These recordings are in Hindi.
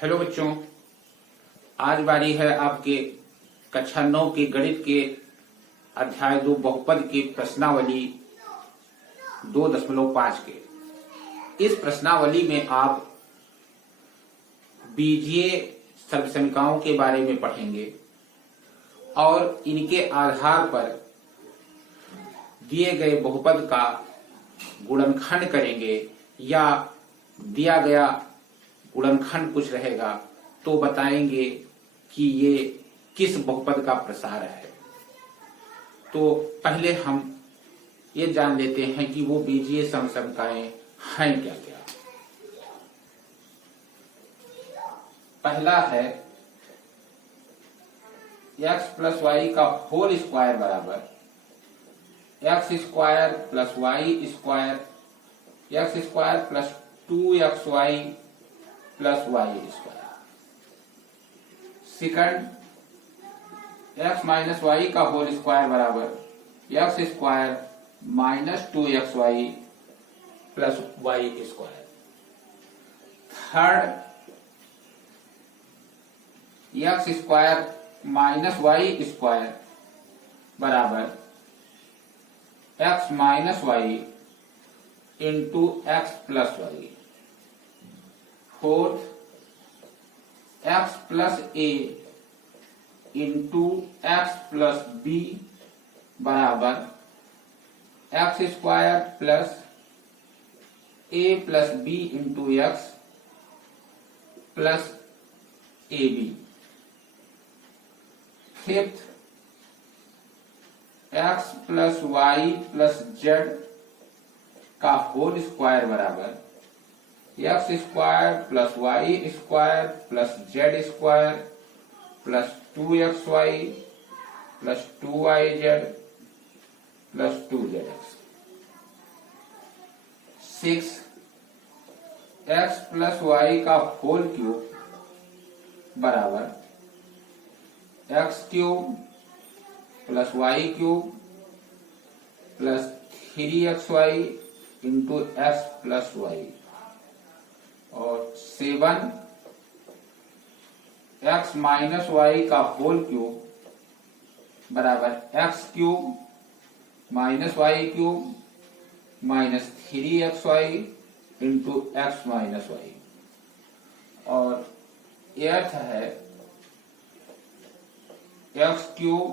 हेलो बच्चों, आज बारी है आपके कक्षा 9 के गणित के अध्याय 2 बहुपद की प्रश्नावली 2.5 के। इस प्रश्नावली में आप बीजीय सर्वसंख्याओं के बारे में पढ़ेंगे और इनके आधार पर दिए गए बहुपद का गुणनखंड करेंगे या दिया गया गुणनखंड कुछ रहेगा तो बताएंगे कि ये किस बहुपद का प्रसार है। तो पहले हम ये जान लेते हैं कि वो बीजीय समसंख्याएं हैं क्या क्या। पहला है x प्लस वाई का होल स्क्वायर बराबर x square plus y square x square plus 2xy plus y square. Second, x minus y का होल स्क्वायर बराबर x square minus 2xy plus y square. Third, x square minus y square बराबर x minus y into x plus y. Fourth, x plus a into x plus b बराबर x square plus a plus b into x plus A B. Fifth, x plus y plus z का होल स्क्वायर बराबर x square plus y square plus z square plus 2xy plus 2yz plus 2zx। 6, x plus y का होल क्यूब बराबर x cube plus y cube plus 3xy into x plus y. और 7, एक्स माइनस वाई का होल क्यूब बराबर x cube minus y cube minus 3xy into x minus y. और 8th है x cube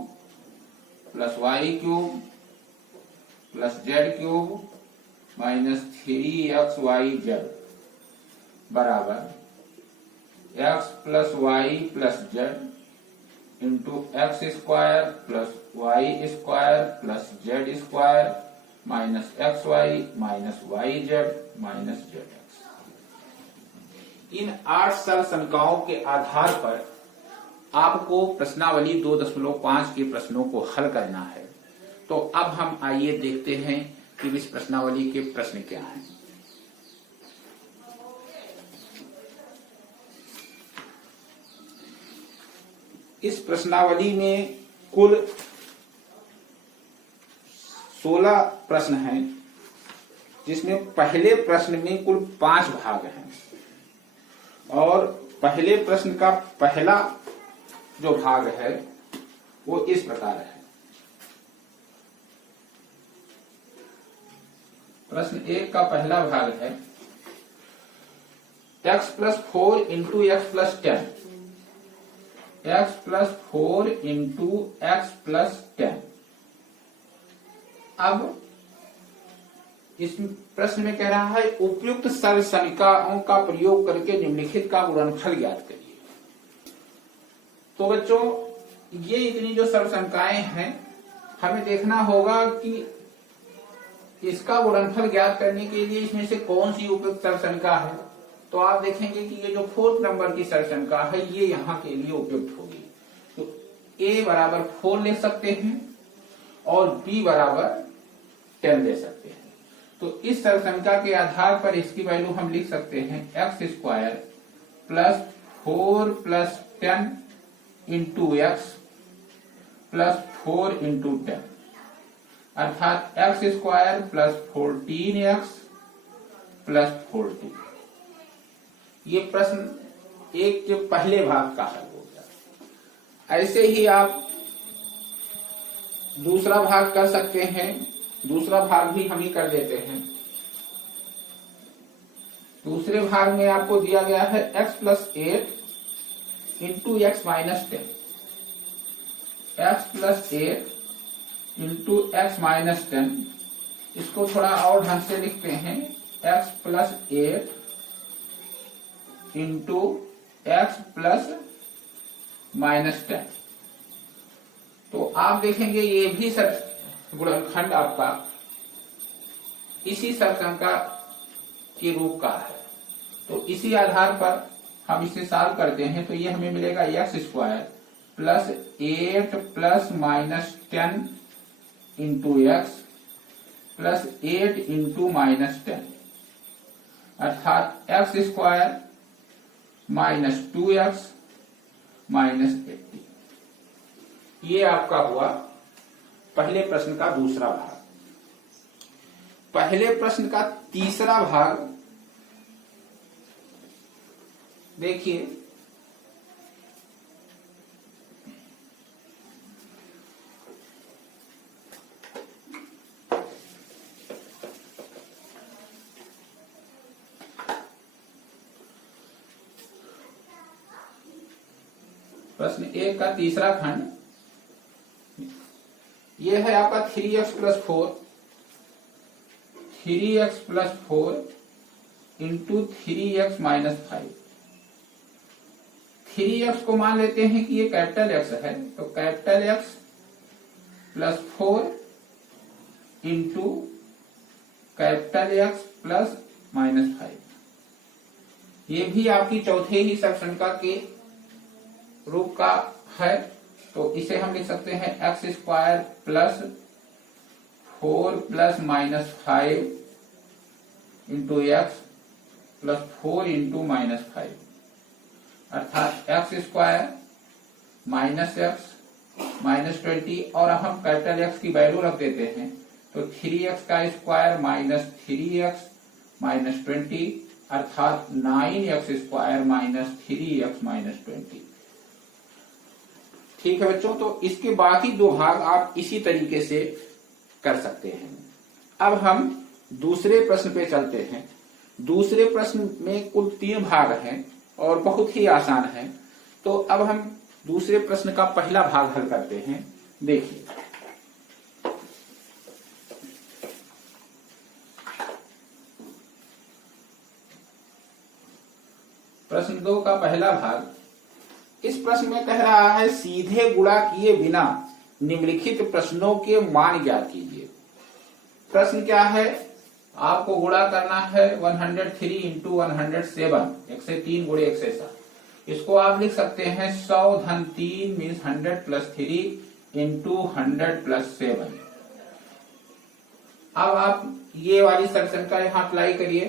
plus y cube plus z cube minus 3xyz बराबर x plus y plus z into x square plus y square plus z square minus x y minus y z minus z x. इन 8 सरल संख्याओं के आधार पर आपको प्रश्नावली 2.5 के प्रश्नों को हल करना है। तो अब हम आइए देखते हैं कि इस प्रश्नावली के प्रश्न क्या हैं। इस प्रश्नावली में कुल 16 प्रश्न हैं, जिसमें पहले प्रश्न में कुल 5 भाग हैं। और पहले प्रश्न का पहला जो भाग है वो इस प्रकार है। प्रश्न 1 का पहला भाग है x plus 4 into x plus 10 x plus 4 into x plus 10। अब इस प्रश्न में कह रहा है उपयुक्त सरल समीकरणों का प्रयोग करके निम्नलिखित का गुणनफल ज्ञात करिए। तो बच्चों, ये इतनी जो सरल संख्याएं हैं, हमें देखना होगा कि इसका गुणनफल ज्ञात करने के लिए इसमें से कौन सी उपयुक्त सरल संख्या है। तो आप देखेंगे कि ये जो 4th नंबर की सरल संख्या है ये यहाँ के लिए उपयुक्त होगी। तो a बराबर 4 ले सकते हैं और b बराबर 10 ले सकते हैं। तो इस सरल संख्या के आधार पर इसकी वैल्यू हम लिख सकते हैं x square plus 4 plus 10 into x plus 4 into 10, अर्थात x square plus 14x plus 40। ये प्रश्न एक के पहले भाग का हल हो गया। ऐसे ही आप दूसरा भाग कर सकते हैं। दूसरा भाग भी हम ही कर देते हैं। दूसरे भाग में आपको दिया गया है x+8 into x minus 10। x+8 into x minus 10, इसको थोड़ा और ढंग से लिखते हैं, x+8 इंटू x माइनस 10। तो आप देखेंगे ये भी गुणनखंड आपका इसी सरसंख्या के रूप का है। तो इसी आधार पर हम इसे सॉल्व करते हैं तो ये हमें मिलेगा x² + 8 + -10 इंटू x + 8 इंटू -10, अर्थात x² - 2x - 80। ये आपका हुआ पहले प्रश्न का दूसरा भाग। पहले प्रश्न का तीसरा भाग देखिए। प्रश्न 1 का तीसरा खंड ये है आपका 3x + 4 इंटू 3x - 5। 3x को मान लेते हैं कि ये कैपिटल X है, तो capital X + 4 into capital X + -5। ये भी आपकी चौथे ही सरसंख्या के रूप का है। तो इसे हम लिख सकते हैं x² + 4 + -5 इंटू x + 4 इंटू -5, अर्थात x² - x -20, और हम कैपिटल X की वैल्यू रख देते हैं तो 3x² - 3x - 20, अर्थात 9x² - 3x - 20। ठीक है बच्चों, तो इसके बाकी दो भाग आप इसी तरीके से कर सकते हैं। अब हम दूसरे प्रश्न पे चलते हैं। दूसरे प्रश्न में कुल 3 भाग हैं और बहुत ही आसान है। तो अब हम दूसरे प्रश्न का पहला भाग हल करते हैं। देखिए, प्रश्न 2 का पहला भाग। इस प्रश्न में कह रहा है सीधे गुणा किए बिना निम्नलिखित प्रश्नों के मान ज्ञात कीजिए। प्रश्न क्या है, आपको गुणा करना है 103 इंटू 107, 103 गुणे 107। इसको आप लिख सकते हैं 100 धन 3 मीन्स 100 + 3 इंटू 100 + 7। अब आप ये वाली सरसंख्या यहां अप्लाई करिए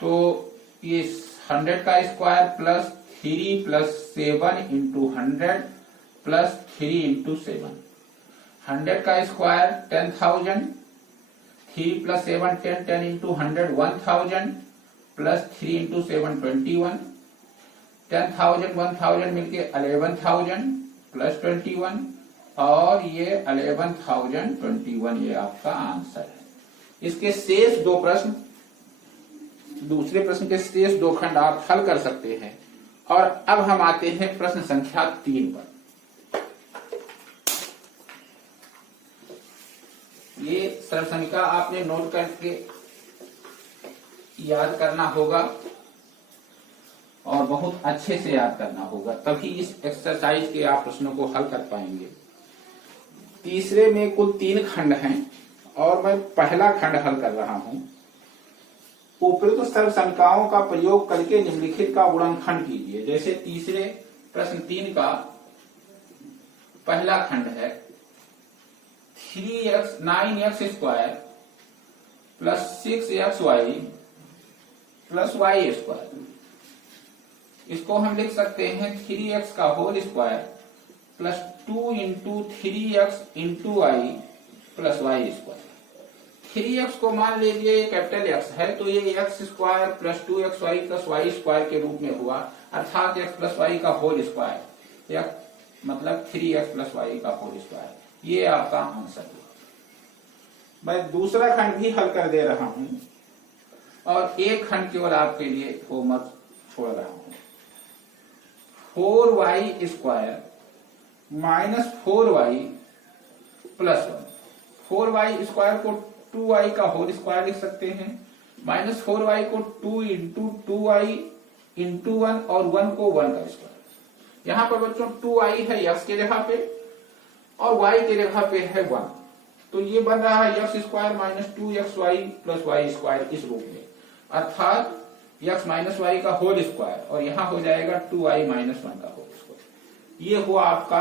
तो ये 100 का स्क्वायर प्लस 3 + 7 इंटू 100 + 3 इंटू 7। 100 का स्क्वायर 10,000, 3 + 7 10, 10 इंटू 100 1000 प्लस 3 इंटू 7 21। 10,000 1000 मिलके 11,000 प्लस 21, और ये 11,021 ये आपका आंसर है। इसके शेष दो प्रश्न, दूसरे प्रश्न के शेष दो खंड आप हल कर सकते हैं। और अब हम आते हैं प्रश्न संख्या 3 पर। ये सरसंख्या आपने नोट करके याद करना होगा और बहुत अच्छे से याद करना होगा, तभी इस एक्सरसाइज के आप प्रश्नों को हल कर पाएंगे। तीसरे में कुल 3 खंड हैं और मैं पहला खंड हल कर रहा हूं। उपरोक्त सर्वसंख्याओं का प्रयोग करके निम्नलिखित का गुणनखंड कीजिए। जैसे तीसरे प्रश्न 3 का पहला खंड है 9x² plus 6xy plus y²। इसको हम लिख सकते हैं 3x का whole square plus 2 into 3x into y plus y²। 3x को मान लीजिए कैपिटल X है, तो ये x square plus 2xy plus y square के रूप में हुआ, अर्थात x प्लस वाई का होल स्क्वायर, या मतलब 3x प्लस वाई का होल स्क्वायर। ये आपका आंसर हुआ। मैं दूसरा खंड भी हल कर दे रहा हूं और एक खंड केवल आपके लिए होमवर्क छोड़ रहा हूं। 4y square minus 4y plus 1। 4y square को 2y का होल स्क्वायर लिख सकते हैं, माइनस 4y को 2 इंटू 2y इंटू 1 और 1 को 1 का स्क्वायर। यहां पर बच्चों 2y है x के जगह पे और y के जगह पे है 1, तो ये बन रहा है x square minus 2xy plus y square इस रूप में, अर्थात x माइनस वाई का होल स्क्वायर, और यहां हो जाएगा 2y माइनस 1 का होल स्क्वायर। ये हुआ आपका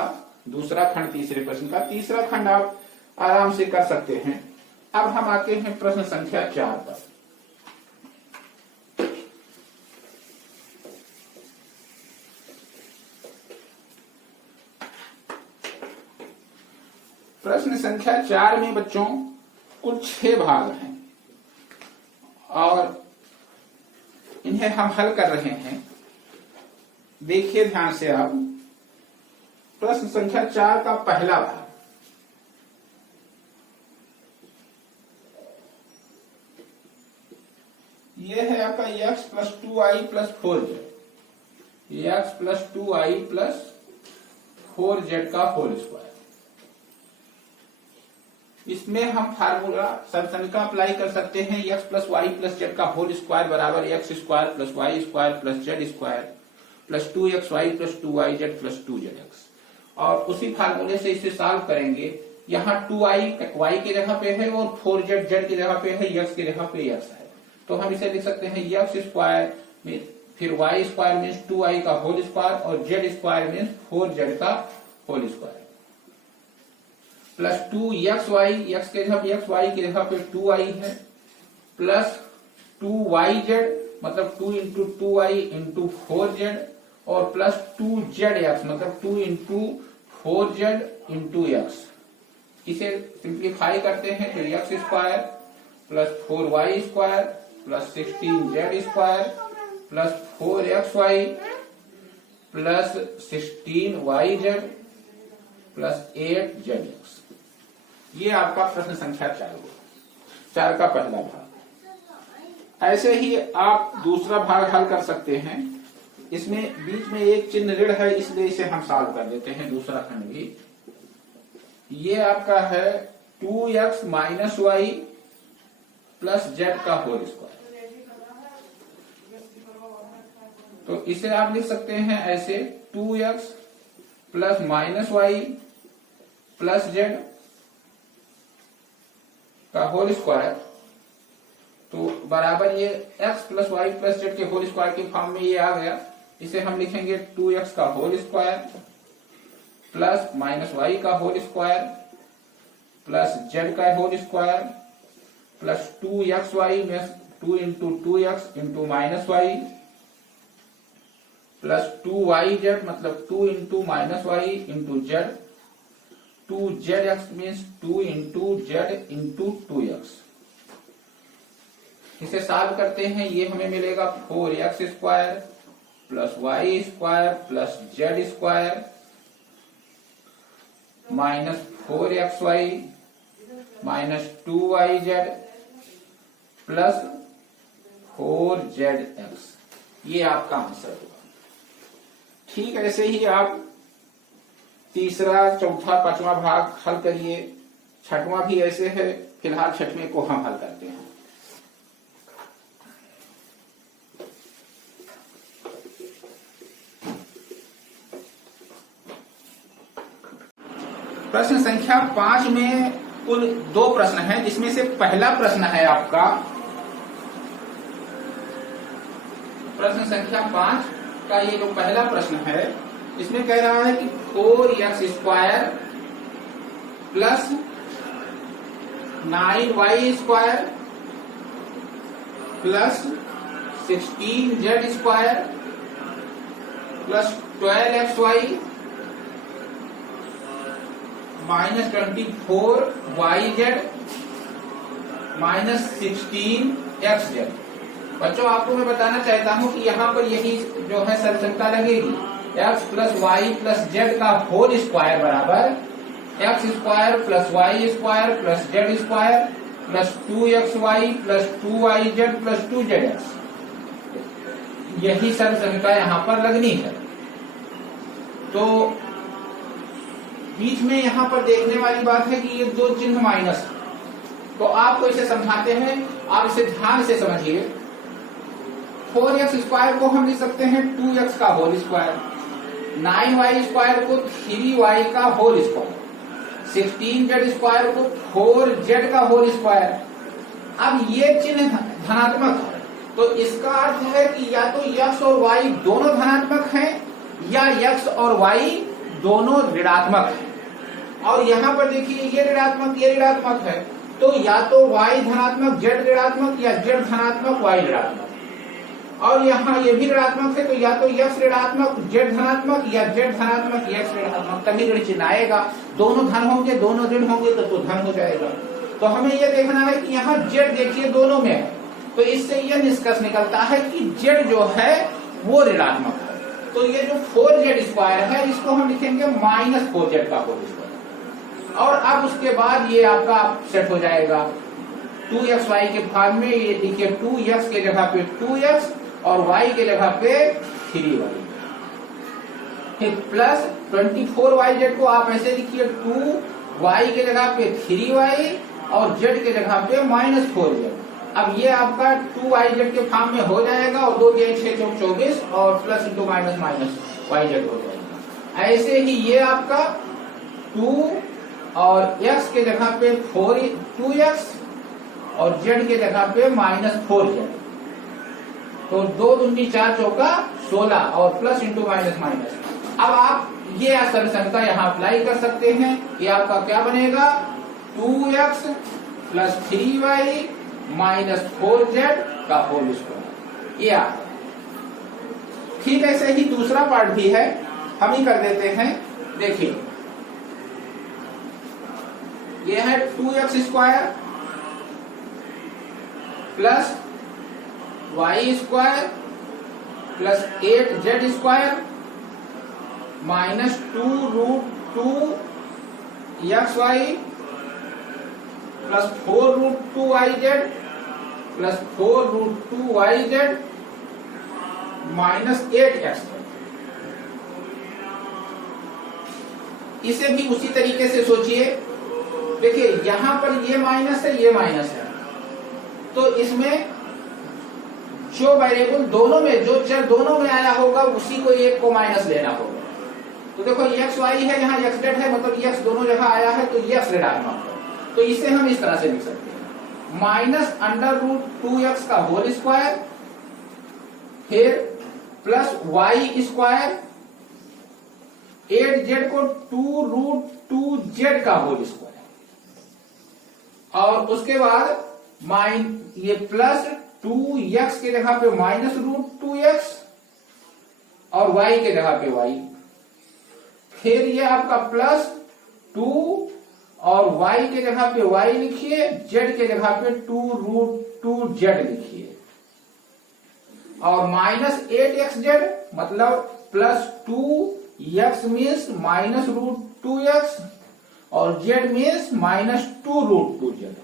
दूसरा खंड तीसरे प्रश्न का। तीसरा खंड आप आराम से कर सकते हैं। अब हम आते हैं प्रश्न संख्या 4 पर। प्रश्न संख्या 4 में बच्चों कुल 6 भाग हैं और इन्हें हम हल कर रहे हैं। देखिए ध्यान से आप, प्रश्न संख्या 4 का पहला भाग, यह है आपका x plus 2i plus 4z, x plus 2i plus 4z का होल स्क्वायर। इसमें हम फार्मूला सरसनिका अप्लाई कर सकते हैं। x plus y plus z का होल स्क्वायर बराबर x square plus y square plus z square plus 2xy plus 2yz plus 2zx, और उसी फार्मूले से इसे सॉल्व करेंगे। यहाँ 2i y के जगह पे है और 4z z की जगह पे है, x की जगह पे x है, तो हम इसे लिख सकते हैं x स्क्वायर में फिर y स्क्वायर मीन्स 2i का होल स्क्वायर और z स्क्वायर मीन्स 4z का whole square plus 2xy, x के जगह x, y की जगह पे 2i है, प्लस 2yz मतलब 2 इंटू 2i इंटू 4z और प्लस 2zx मतलब 2 इंटू 4z इंटू x। इसे सिंप्लीफाई करते हैं तो x square plus 4y square plus 16z square plus 4xy plus 16yz plus 8zx। ये आपका प्रश्न संख्या 4 का पहला भाग। ऐसे ही आप दूसरा भाग हल कर सकते हैं। इसमें बीच में एक चिन्ह ऋण है, इसलिए इसे हम सॉल्व कर देते हैं। दूसरा खंड भी ये आपका है 2x minus y plus z का होल स्क्वायर, तो इसे आप लिख सकते हैं ऐसे 2x plus minus y plus z का होल स्क्वायर, तो बराबर ये x plus y plus z के होल स्क्वायर के फॉर्म में ये आ गया। इसे हम लिखेंगे 2x का whole square plus minus y का होल स्क्वायर प्लस जेड का होल स्क्वायर प्लस 2xy में 2 into 2x into minus y plus 2yz मतलब 2 into minus y into z, 2zx means 2 into z into 2x। इसे सॉल्व करते हैं, ये हमें मिलेगा 4x square plus y square plus z square minus 4xy minus 2yz plus 4zx। ये आपका आंसर होगा। ठीक ऐसे ही आप तीसरा, चौथा, पांचवा भाग हल करिए। छठवां भी ऐसे है। फिलहाल छठवें को हम हल करते हैं। प्रश्न संख्या 5 में कुल 2 प्रश्न हैं, जिसमें से पहला प्रश्न है आपका प्रश्न संख्या 5 का ये जो पहला प्रश्न है, इसमें कह रहा है कि 4x square plus 9y square plus 16z square plus 12xy minus 24yz minus 16xz। बच्चों आपको मैं बताना चाहता हूं कि यहाँ पर यही जो है सरलता लगेगी, x plus y plus z का होल स्क्वायर बराबर x square plus y square plus z square plus 2xy plus 2yz plus 2zx। यही सरलता यहाँ पर लगनी है। तो बीच में यहाँ पर देखने वाली बात है कि ये दो चिन्ह माइनस है, तो आपको इसे समझाते हैं, आप इसे ध्यान से समझिए। 4x स्क्वायर को हम लिख सकते हैं 2x का होल स्क्वायर, 9y स्क्वायर को 3y का होल स्क्वायर, 16z स्क्वायर को 4z का होल स्क्वायर। अब ये चिन्ह धनात्मक है, तो इसका अर्थ है कि या तो x और y दोनों धनात्मक हैं या x और y दोनों ऋणात्मक हैं। और यहाँ पर देखिए ये ऋणात्मक है, तो या तो y धनात्मक z ऋणात्मक या z धनात्मक y ऋणात्मक। और यहाँ ये भी ऋणात्मक है, तो या तो x ऋणात्मक z धनात्मक या z धनात्मक x ऋणात्मक, तभी ऋण चिन्ह आएगा। दोनों धन होंगे, दोनों ऋण होंगे तो धन हो जाएगा। तो हमें यह देखना है कि यहाँ z देखिए दोनों में है, तो इससे यह निष्कर्ष निकलता है कि z जो है वो ऋणात्मक है। तो ये जो 4z स्क्वायर है इसको हम लिखेंगे माइनस 4z का होल स्क्वायर। और अब उसके बाद ये आपका सेट हो जाएगा 2xy के भाग में, ये देखिए 2x के जगह पे 2x और y के जगह पे 3y, फिर प्लस 24yz को आप ऐसे लिखिए 2y के जगह पे 3y और z के जगह पे माइनस 4z। अब ये आपका 2yz के फॉर्म में हो जाएगा और 2 6 6 24 और plus into minus minus yz हो जाएगा। ऐसे ही ये आपका 2 और x के जगह पे 2x और z के जगह पे माइनस 4z, तो 2 दूनी 4 चौका 16 और प्लस इंटू माइनस माइनस। अब आप ये सरलता यहाँ अप्लाई कर सकते हैं। ये आपका क्या बनेगा 2x plus 3y minus 4z का होल स्क्वायर। ये आता है। ठीक ऐसे ही दूसरा पार्ट भी है, हम ही कर देते हैं। देखिए ये है 2x square plus y square plus 8z square minus 2√2xy plus 4√2yz plus 4√2yz minus 8x। इसे भी उसी तरीके से सोचिए। देखिए यहां पर ये माइनस है, ये माइनस है, तो इसमें जो वेरिएबल दोनों में, जो चर दोनों में आया होगा उसी को एक को माइनस लेना होगा। तो देखो एक्स वाई है, यहाँ एक्स जेड है, मतलब एक्स दोनों जगह आया है तो एक्स ऋणात्मक है। तो इसे हम इस तरह से लिख सकते हैं माइनस √2x का होल स्क्वायर, फिर प्लस वाई स्क्वायर, 8z को 2√2z का होल स्क्वायर, और उसके बाद ये प्लस 2x के जगह पे माइनस √2x और y के जगह पे y, फिर ये आपका प्लस 2 और y के जगह पे y लिखिए, z के जगह पे 2√2z लिखिए, और माइनस 8xz मतलब plus 2x means minus √2x और z मीन्स माइनस 2√2z।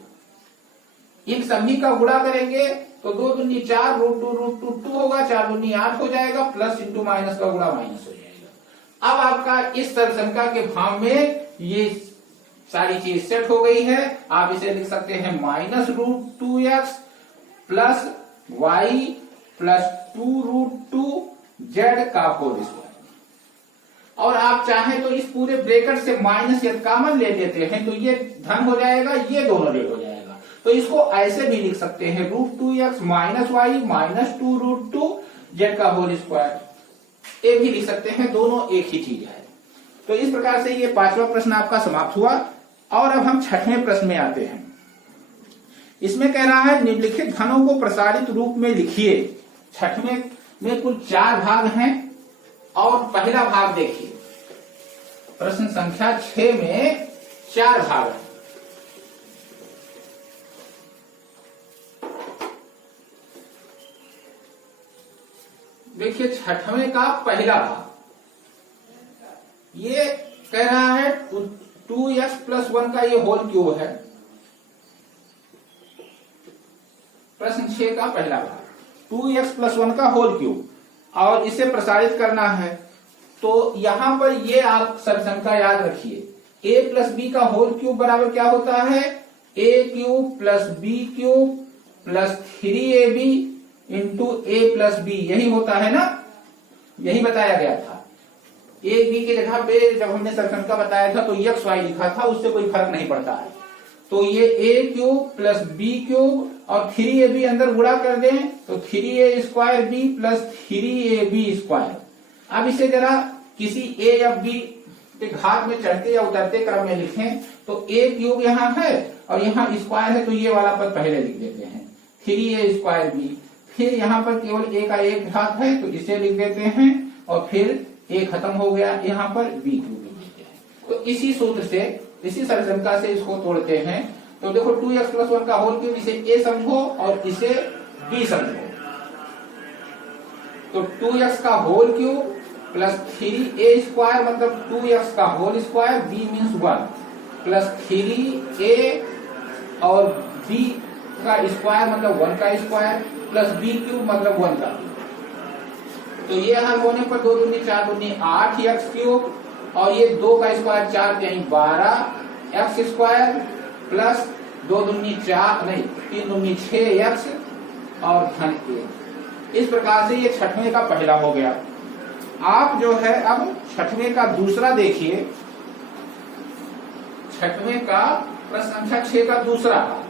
इन सभी का गुणा करेंगे तो 2 दूनी 4, √2 होगा, 4 दूनी 8 हो जाएगा, प्लस इंटू माइनस का गुणा माइनस हो जाएगा। अब आपका इस सरलता के फॉर्म में ये सारी चीज सेट हो गई है। आप इसे लिख सकते हैं minus √2x plus y plus 2√2z का होल स्क्वायर। और आप चाहें तो इस पूरे ब्रैकेट से माइनस यदि कॉमन ले लेते हैं तो ये धन हो जाएगा, ये दोनों ऋण हो जाएगा। तो इसको ऐसे भी लिख सकते हैं √2x minus Y minus 2√2z का होल स्क्वायर, ये भी लिख सकते हैं, दोनों एक ही चीज है। तो इस प्रकार से ये 5वां प्रश्न आपका समाप्त हुआ। और अब हम 6वें प्रश्न में आते हैं। इसमें कह रहा है निम्नलिखित घनों को प्रसारित रूप में लिखिए। 6वें में कुल 4 भाग हैं और पहला भाग देखिए, प्रश्न संख्या 6 में 4 भाग हैं। देखिए छठवें का पहला भाग, ये कह रहा है 2x+1 का ये होल क्यूब है। प्रश्न 6 का पहला भाग 2x+1 का होल क्यूब, और इसे प्रसारित करना है। तो यहां पर ये आप सरसंख्या याद रखिए, a+b का होल क्यूब बराबर क्या होता है, a³ + b³ + 3ab into a+b, यही होता है ना, यही बताया गया था। a b की जगह पे जब हमने सरसंख्या बताया था तो x y लिखा था, उससे कोई फर्क नहीं पड़ता है। तो ये a³ + b³ और 3ab अंदर गुणा कर दें तो 3a² + 3ab²। अब इसे जरा किसी a या b के घात में चढ़ते या उतरते क्रम में लिखें तो a³ यहाँ है और यहाँ स्क्वायर है, तो ये वाला पद पहले लिख देते हैं 3a²b। फिर यहाँ पर केवल a का एक घात है तो इसे लिख देते हैं, और फिर a खत्म हो गया, यहाँ पर b³ लिख देते हैं। तो इसी सूत्र से, इसी सरसंख्या से इसको तोड़ते हैं। तो देखो 2x+1 का होल क्यूब, इसे a समझो और इसे b समझो। तो 2x का होल क्यूब प्लस 3a² मतलब 2x का whole square, b means 1 plus 3a और b का स्क्वायर मतलब 1 का स्क्वायर प्लस b³ मतलब 1 का। तो ये हल होने पर 2 दूनी 4 दूनी 8x³ और ये 2 का स्क्वायर 4 यानी 12x² प्लस 2 दूनी 4 नहीं 3 दूनी 6x और धन 1। इस प्रकार से ये छठवें का पहला हो गया। आप जो है अब छठवें का दूसरा देखिए, छठवें का प्रश्न संख्या 6 का दूसरा भाग,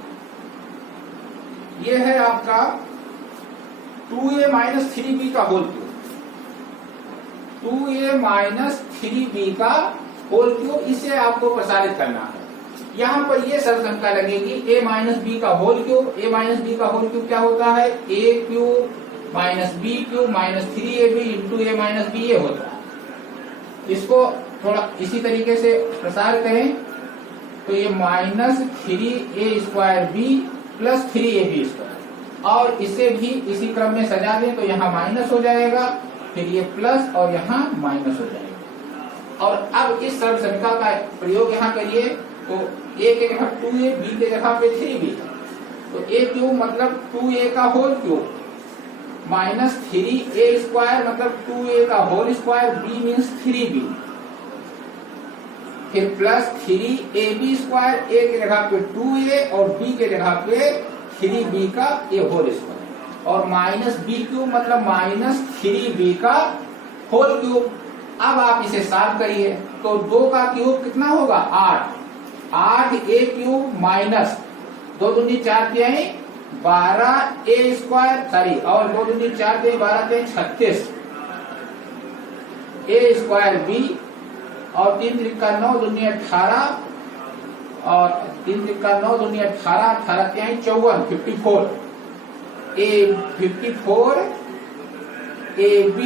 ये है आपका 2a - 3b का होल क्यूब। 2a - 3b का होल क्यूब, इसे आपको प्रसारित करना है। यहाँ पर ये सरसंख्या लगेगी a - b का होल क्यूब। a - b का होल क्यूब क्या होता है, a³ - b³ - 3ab into a - b, ये होता है। इसको थोड़ा इसी तरीके से प्रसार करें तो ये -3a²b प्लस 3ab², और इसे भी इसी क्रम में सजा दें तो यहाँ माइनस हो जाएगा, फिर ये प्लस और यहाँ माइनस हो जाएगा। और अब इस सरसंख्या का प्रयोग यहाँ करिए तो a के जगह 2a, b के जगह पे 3b, तो a³ मतलब 2a का होल क्यूब माइनस 3a² मतलब 2a का whole square, b means 3b, फिर प्लस 3ab², a के जगह पे 2a और b के जगह पे 3b का a होल स्क्वायर, और माइनस b³ मतलब माइनस 3b का होल क्यूब। अब आप इसे सॉल्व करिए तो 2 का क्यूब कितना होगा 8a³ माइनस 2 दूनी 4 यानी 12a² सॉरी, और 2 दूनी 4 12 36 a²b, और 3 त्रिका 9 दूनी 18 और 3 त्रिका 9 दूनी 18 18 54 54 54 ab²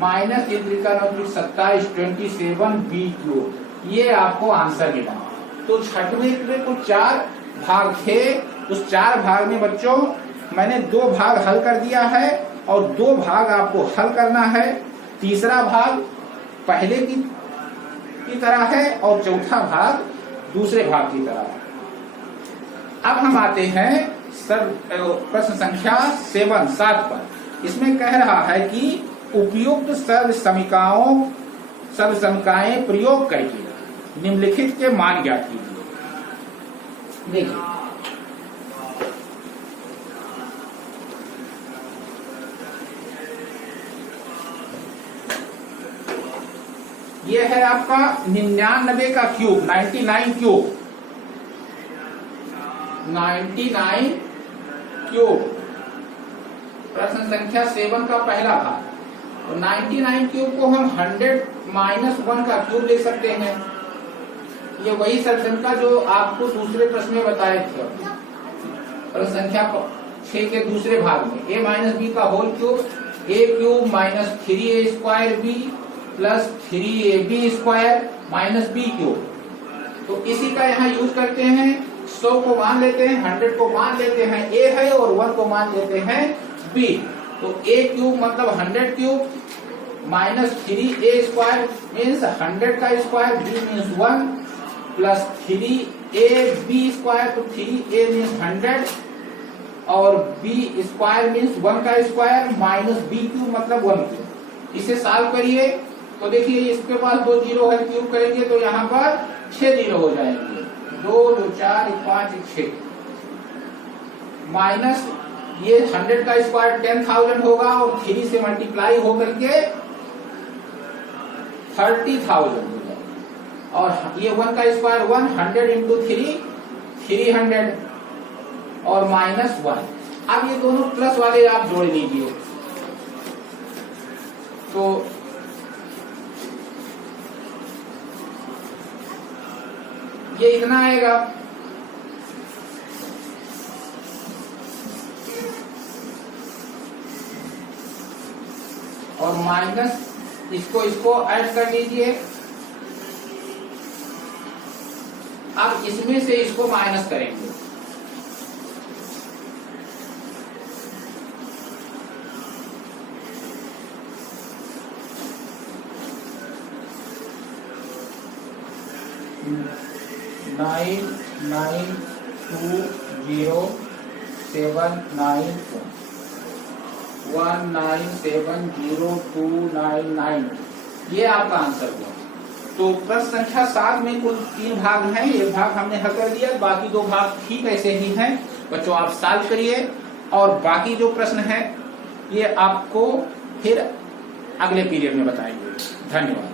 माइनस 3 त्रिका 9 27 27 b³। ये आपको आंसर मिला। तो छठवें में कुल 4 भाग थे, उस 4 भाग में बच्चों मैंने 2 भाग हल कर दिया है और 2 भाग आपको हल करना है। तीसरा भाग पहले की तरह है और चौथा भाग दूसरे भाग की तरह है। अब हम आते हैं प्रश्न संख्या 7 पर। इसमें कह रहा है कि उपयुक्त सर्वसमीकाएं प्रयोग करके निम्नलिखित के मान ज्ञात कीजिए। देखिए ये है आपका 99 का क्यूब, 99 क्यूब, 99 क्यूब प्रश्न संख्या 7 का पहला भाग। तो 99 क्यूब को हम 100 - 1 का क्यूब लिख सकते हैं। ये वही सरसंख्या जो आपको दूसरे प्रश्न में बताए थे, प्रश्न संख्या 6 के दूसरे भाग में a - b का whole cube, a³ - 3a²b plus 3ab² minus b³। तो इसी का यहाँ यूज करते हैं। 100 को मान लेते हैं, 100 को मान लेते हैं a है और 1 को मान लेते हैं b। तो a क्यूब मतलब 100 cube minus 3a square means 100 का square, b means 1 plus 3ab square, तो 3a मीन्स 100 और b स्क्वायर मीन्स 1 का स्क्वायर माइनस b क्यूब मतलब 1 क्यूब। इसे सॉल्व करिए तो देखिए इसके पास 2 जीरो है, क्यूब करेंगे तो यहाँ पर 6 जीरो हो जाएंगे, 2 2 4 5 6 माइनस ये 100 का स्क्वायर 10,000 होगा और 3 से मल्टीप्लाई होकर के 30,000 हो जाएगा और ये 1 का स्क्वायर 100 इंटू 3 300 और माइनस 1। अब ये दोनों प्लस वाले आप जोड़ लीजिए तो ये इतना आएगा और माइनस इसको ऐड कर लीजिए। अब इसमें से इसको माइनस करेंगे नाइन 19702999 ये आपका आंसर हुआ। तो प्रश्न संख्या 7 में कुल 3 भाग हैं, एक भाग हमने हल कर दिया, बाकी 2 भाग ठीक ऐसे ही हैं। बच्चों आप सॉल्व करिए और बाकी जो प्रश्न है ये आपको फिर अगले पीरियड में बताएंगे। धन्यवाद।